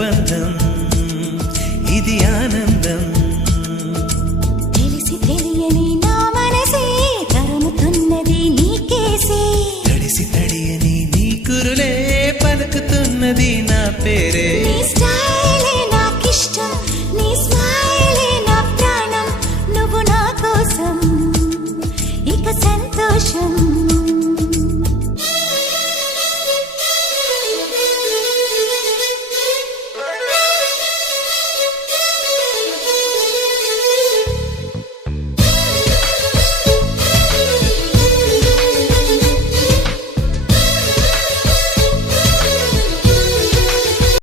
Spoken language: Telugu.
బంధం ఇది ఆనందం తెలిసి తెలియని నా మనసే తరుముతున్నది నీకేసే తడిసి తడియని నీ కురులే పలుకుతున్నది నా పేరే